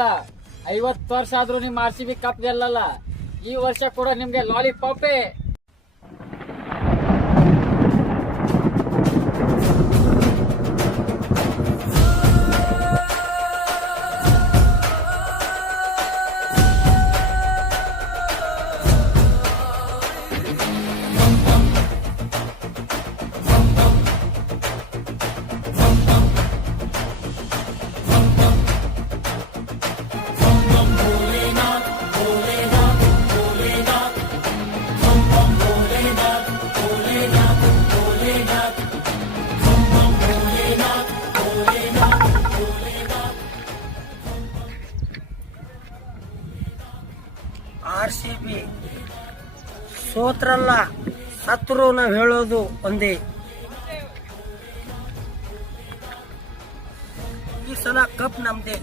50 ವರ್ಷ ಆದ್ರೂ ನಿಮ್ RCB ಕಪ್ ಗೆಲ್ಲಲ್ಲ. ಈ ವರ್ಷ ಕೂಡ ನಿಮ್ಗೆ ಲಾಲಿಪಾಪೇ. RCB ಸೋತ್ರಲ್ಲ, ಸತ್ರು ನಾವು ಹೇಳೋದು ಒಂದೇ, ಈ ಸಲ ಕಪ್ ನಮ್ದೇ.